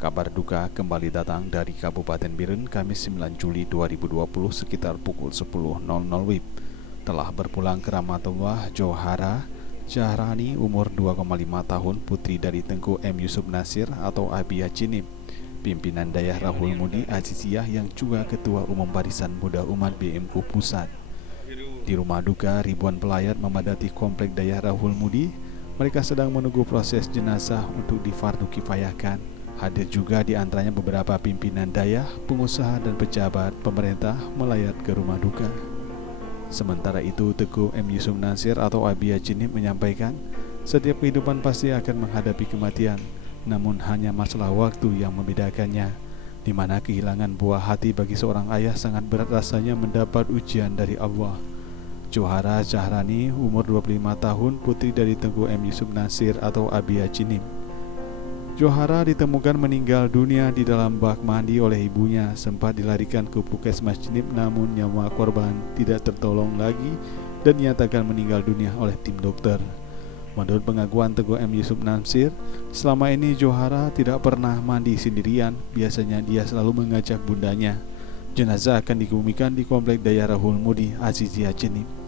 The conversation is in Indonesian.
Kabar duka kembali datang dari Kabupaten Biren Kamis 9 Juli 2020 sekitar pukul 10.00 WIB. Telah berpulang ke rahmatullah Johara Jahrani umur 2,5 tahun, putri dari Tengku M. Yusuf Nasir atau Abia Cinip, pimpinan Dayah Rahul Mudi Aziziyah yang juga Ketua Umum Barisan Muda Umat BMU Pusat. Di rumah duka, ribuan pelayat memadati komplek Dayah Rahul Mudi. Mereka sedang menunggu proses jenazah untuk difardu kifayahkan. Hadir juga di antaranya beberapa pimpinan dayah, pengusaha dan pejabat pemerintah melayat ke rumah duka. Sementara itu, Teguh M. Yusuf Nasir atau Abia Cinip menyampaikan, setiap kehidupan pasti akan menghadapi kematian, namun hanya masalah waktu yang membedakannya, di mana kehilangan buah hati bagi seorang ayah sangat berat rasanya mendapat ujian dari Allah. Johara Jahrani umur 25 tahun, putri dari Teguh M. Yusuf Nasir atau Abia Cinip. Johara ditemukan meninggal dunia di dalam bak mandi oleh ibunya, sempat dilarikan ke Puskesmas Cinip, namun nyawa korban tidak tertolong lagi dan dinyatakan meninggal dunia oleh tim dokter. Menurut pengakuan Teguh M. Yusuf Nasir, selama ini Johara tidak pernah mandi sendirian, biasanya dia selalu mengajak bundanya. Jenazah akan dikebumikan di komplek Dayah Rahul Mudi Aziziyah Cinip.